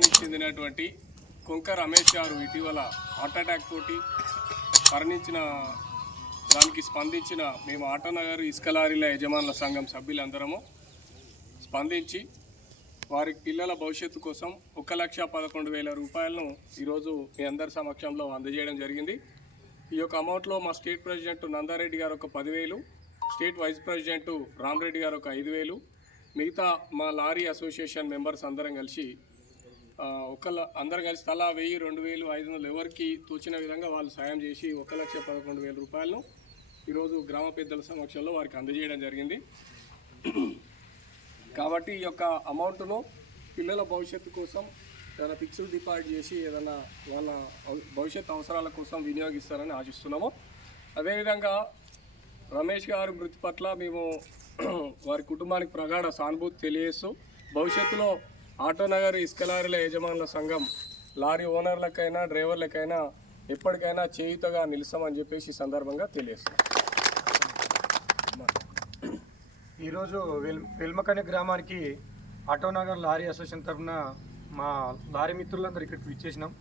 కుటుంబానికి చెందినటువంటి కొంక రమేష్ గారు ఇటీవల హార్ట్ అటాక్ తోటి మరణించిన దానికి స్పందించిన మేము ఆటనగర్ ఇసుక లారీల యజమానుల సంఘం సభ్యులందరము స్పందించి వారి పిల్లల భవిష్యత్తు కోసం ఒక లక్ష పదకొండు వేల రూపాయలను ఈరోజు మీ అందరి సమక్షంలో అందజేయడం జరిగింది. ఈ యొక్క అమౌంట్లో మా స్టేట్ ప్రెసిడెంట్ నందారెడ్డి గారు ఒక పదివేలు స్టేట్ వైస్ ప్రెసిడెంట్ రామరెడ్డి గారు ఒక ఐదు వేలు మిగతా మా లారీ అసోసియేషన్ మెంబర్స్ అందరం కలిసి ఒకళ్ళ అందరు కలిసి తలా వెయ్యి రెండు వేలు ఐదు వందలు ఎవరికి తోచిన విధంగా వాళ్ళు సాయం చేసి ఒక లక్ష పదకొండు వేల రూపాయలను ఈరోజు గ్రామ పెద్దల సమక్షంలో వారికి అందజేయడం జరిగింది. కాబట్టి ఈ యొక్క అమౌంట్ను పిల్లల భవిష్యత్తు కోసం ఏదైనా ఫిక్స్డ్ డిపాజిట్ చేసి ఏదైనా వాళ్ళ భవిష్యత్ అవసరాల కోసం వినియోగిస్తారని ఆశిస్తున్నాము. అదేవిధంగా రమేష్ గారి మృతి పట్ల మేము వారి కుటుంబానికి ప్రగాఢ సానుభూతి తెలియజేస్తూ భవిష్యత్తులో ఆటోనగర్ ఇసుక లారీల యజమానుల సంఘం లారీ ఓనర్లకైనా డ్రైవర్లకైనా ఎప్పటికైనా చేయుతగా నిలుస్తామని చెప్పేసి ఈ సందర్భంగా తెలియజేస్తాం ఈరోజు వెల్ వెల్మకని గ్రామానికి ఆటోనగర్ లారీ అసోసియేషన్ తరఫున మా లారీ మిత్రులందరూ ఇక్కడికి విచ్చేసినాం.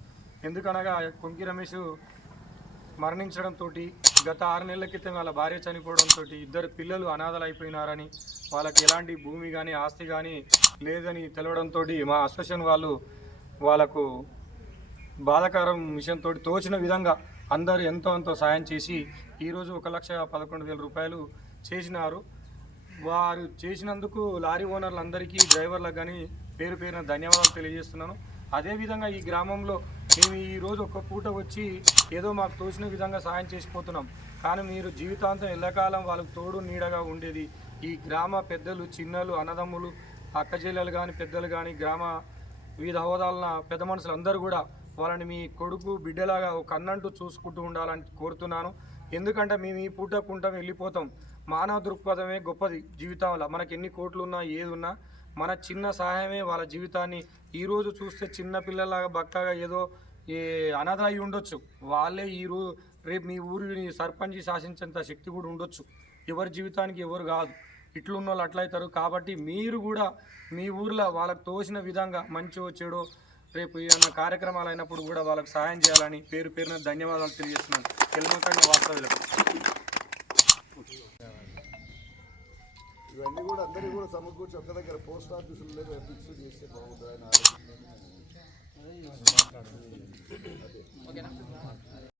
ఎందుకనగా కొంకి రమేష్ మరణించడంతో గత ఆరు నెలల క్రితం వాళ్ళ భార్య చనిపోవడంతో ఇద్దరు పిల్లలు అనాథలు అయిపోయినారని వాళ్ళకి ఎలాంటి భూమి కానీ ఆస్తి కానీ లేదని తెలవడంతో మా అసోసియేషన్ వాళ్ళు వాళ్ళకు బాధాకరం విషయంతో తోచిన విధంగా అందరూ ఎంతో ఎంతో సాయం చేసి ఈరోజు ఒక లక్ష పదకొండు వేల రూపాయలు చేసినారు. వారు చేసినందుకు లారీ ఓనర్లందరికీ డ్రైవర్లకు కానీ పేరు పేరున ధన్యవాదాలు తెలియజేస్తున్నాను. అదేవిధంగా ఈ గ్రామంలో మేము ఈరోజు ఒక్క పూట వచ్చి ఏదో మాకు తోచిన విధంగా సాయం చేసిపోతున్నాం. కానీ మీరు జీవితాంతం ఎల్లకాలం వాళ్ళకు తోడు నీడగా ఉండేది. ఈ గ్రామ పెద్దలు చిన్నలు అన్నదమ్ములు అక్కజెల్లెలు కానీ పెద్దలు కానీ గ్రామ వివిధ హోదాల పెద్ద మనుషులు అందరూ కూడా వాళ్ళని మీ కొడుకు బిడ్డలాగా ఒక అన్నంటూ చూసుకుంటూ ఉండాలని కోరుతున్నాను. ఎందుకంటే మేము ఈ పూట కుంటాం వెళ్ళిపోతాం. మానవ దృక్పథమే గొప్పది జీవితంలో. మనకి ఎన్ని కోట్లు ఉన్నా ఏది ఉన్నా మన చిన్న సహాయమే వాళ్ళ జీవితాన్ని ఈరోజు చూస్తే చిన్నపిల్లలాగా బక్కగా ఏదో ఏ అనాథ అయి ఉండొచ్చు. వాళ్ళే ఈ రోజు రేపు మీ ఊరిని సర్పంచ్ శాసించేంత శక్తి కూడా ఉండొచ్చు. ఎవరి జీవితానికి ఎవరు కాదు. ఇట్లున్న వాళ్ళు అట్లయితారు కాబట్టి మీరు కూడా మీ ఊర్లో వాళ్ళకు తోసిన విధంగా మంచో చెడో రేపు ఏమైనా కార్యక్రమాలు అయినప్పుడు కూడా వాళ్ళకు సహాయం చేయాలని పేరు పేరున ధన్యవాదాలు తెలియజేస్తున్నాను. తెలంగాణ వాస్తవ్యులకు. ఇవన్నీ కూడా అందరికీ కూడా సమకూర్చి ఒక్క దగ్గర పోస్ట్ ఆఫీసులో ఫిక్స్ చేస్తే బాగుంటుంది ఆలోచన